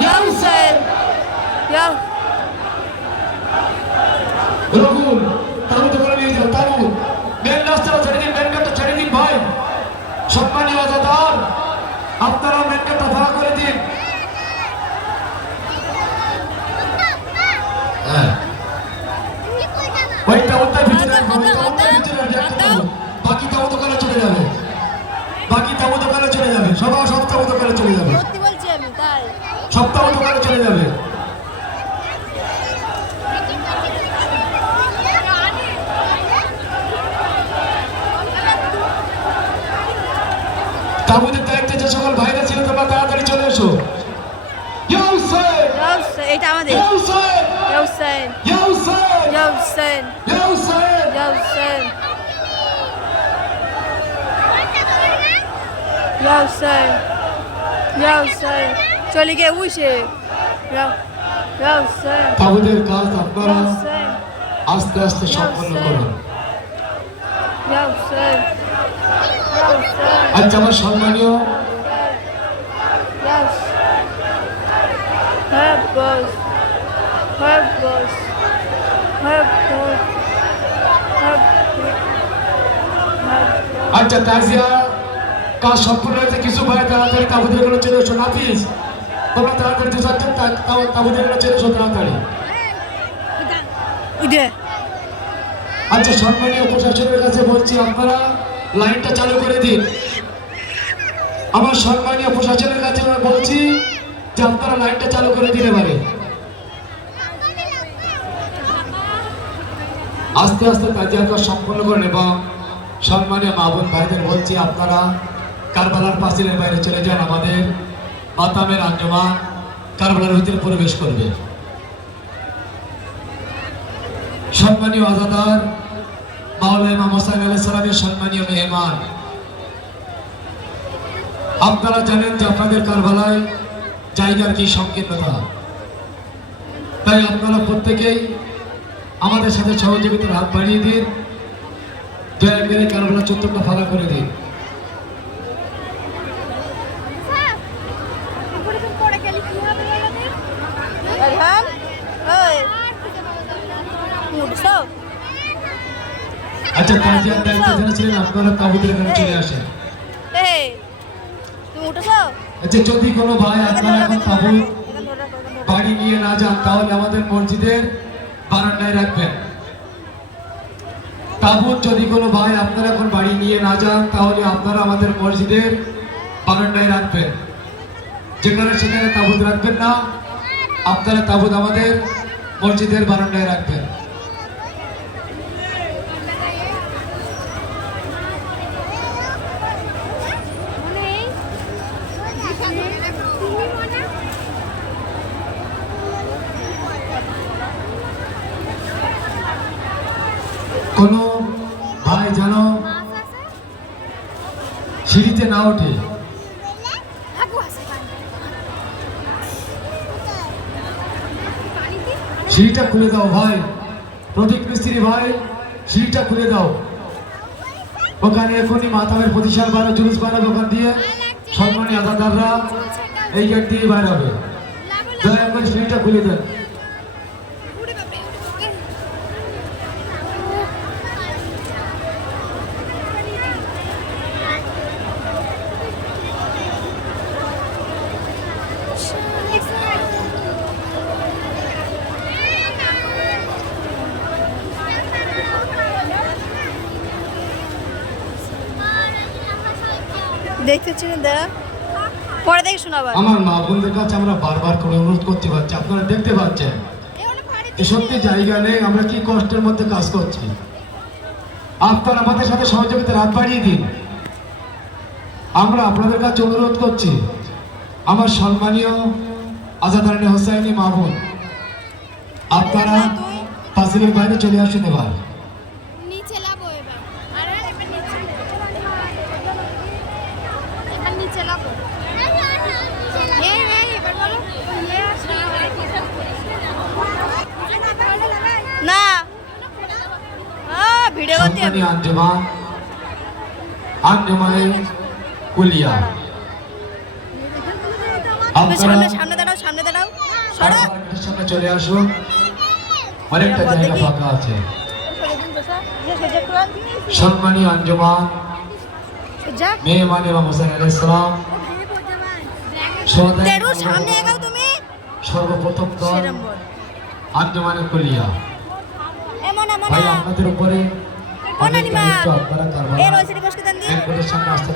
ইয়া হুসেন ইয়া রঘুল তাবুতে করে নিয়ে যাও তাবু মেন রাস্তাটা ছেড়ে দিন মেন গেটটা ছেড়ে দিন ভাই সম্মানীয় আজাদার আপনারা মেন গেটটা ফাঁকা করে দিন হ্যাঁ ওই তাবুটার ভিতরে বাকি তাবু দোকানে চলে যাবে বাকি তাবু দোকানে চলে যাবে সব তাবু দোকানে চলে যাবে সত্যি বলছি আমি তাই সব তাবু দোকানে চলে যাবে তাবুদের দায়িত্বে যে সকল ভাইরা ছিল তোমরা তাড়াতাড়ি চলে এসো ইয়া হুসেন এটা আমাদের ইয়া হুসেন ইয়া হুসেন ইয়া হুসেন ইয়া হুসেন ইয়া হুসেন ইয়া হুসেন ইয়া হুসেন ইয়া হুসেন চলে গিয়ে উঠে ইয়া হুসেন তাবুদের কাজ আপনারা ইয়া হুসেন আস্তে আস্তে সম্পন্ন করুন ইয়া হুসেন ইয়া হুসেন আজ আমার সম্মানীয় Yes. Help us. Help us. Help us. Help us. আচ্ছা তাজিয়া কাজ সম্পূর্ণ হয়েছে কিছু ভাই তাড়াতাড়ি তাবুদের গুলো চলে এসো নাফিস তোমরা তাড়াতাড়ি দু চারজন তাবুদের গুলো চলে এসো তাড়াতাড়ি Ide. আচ্ছা সম্মানীয় প্রশাসনের কাছে বলছি আপনারা লাইনটা চালু করে দিন আমার সম্মানীয় প্রশাসনের কাছে আমরা বলছি যে আপনারা লাইনটা চালু করে দিতে পারে আস্তে আস্তে তাজিয়ার কাজ সম্পন্ন করেন এবং সম্মানীয় মা বোন ভাইদের বলছি আপনারা কারবালার পাঁচিলের বাইরে চলে যান আমাদের মাতামের আঞ্জুমান কারবালার ভিতরে প্রবেশ করবে সম্মানীয় আজাদার মাওলানা ইমাম হোসেন আলাইহিস সালামের সম্মানীয় মেহমান আপনারা জানেন যে আপনাদের কারবালায় জায়গার কি সংকীর্ণতা তাই আপনারা প্রত্যেকেই আমাদের সাথে সহযোগিতার হাত বাড়িয়ে দিন দয়া করে কারবালা চত্বরটা ফাঁকা করে দিন Erhan? Hey. Mudah. আচ্ছা তাজিয়ার দায়িত্বে যারা ছিলেন আপনারা তাবুদের এখানে চলে আসেন Hey. তুমি উঠেছো? আচ্ছা যদি কোনো ভাই আপনারা এখন তাবু বাড়ি নিয়ে না যান তাহলে আমাদের মসজিদের বারান্দায় রাখবেন তাবুত যদি কোনো ভাই আপনারা এখন বাড়ি নিয়ে না যান তাহলে আপনারা আমাদের মসজিদের বারান্দায় রাখবেন যেখানে সেখানে তাবুত রাখবেন না আপনারা তাবুত আমাদের মসজিদের বারান্দায় রাখবেন কোনো ভাই যেন সিঁড়িতে না ওঠে সিঁড়িটা খুলে দাও ভাই প্রদীপ মিস্ত্রি ভাই সিঁড়িটা খুলে দাও ওখানে এখনই মাতামের প্রতিষ্ঠান বাড়ো জুলুস বাড়াবে ওখান দিয়ে সম্মানী আদাদাররা এই গেট দিয়ে বাইর হবে দয়া করে সিঁড়িটা খুলে দেন দেখতেছি না দা পরে দেখে শোনাবা আমার মা বোনদের কাছে আমরা বারবার করে অনুরোধ করতে পারছি আপনারা দেখতে পাচ্ছেন এই সত্যি জায়গা নেই আমরা কি কষ্টের মধ্যে কাজ করছি আপনারা আমাদের সাথে সহযোগিতার হাত বাড়িয়ে দিন আমরা আপনাদের কাছে অনুরোধ করছি আমার সম্মানীয় আজাদারানী হোসাইনি মা বোন আপনারা পাঁচিলের বাইরে চলে আসুন এবার নিচে লাবো এবার আরে এবার নিচে এবার নিচে লাবো এই এবার বলো না ভিডিও করতে সম্মানী আঞ্জুমানে কুলিয়া সামনে সামনে দাঁড়াও সামনে দাঁড়াও চলে আসুন, অনেকটা জায়গা ফাঁকা আছে। সম্মানীয় আঞ্জুমান মেহমান ইমাম হোসেন আলাইহিস সালাম সামনে এগাও তুমি সর্বপ্রথম দল সেরম বল আঞ্জুমানে কুলিয়া। এমন এমন ভাই আপনাদের উপরে অনেক অনানিমা দায়িত্ব, আপনারা এর কারবার ওই সিটি বসকে দেন দি এক সামনে আসতে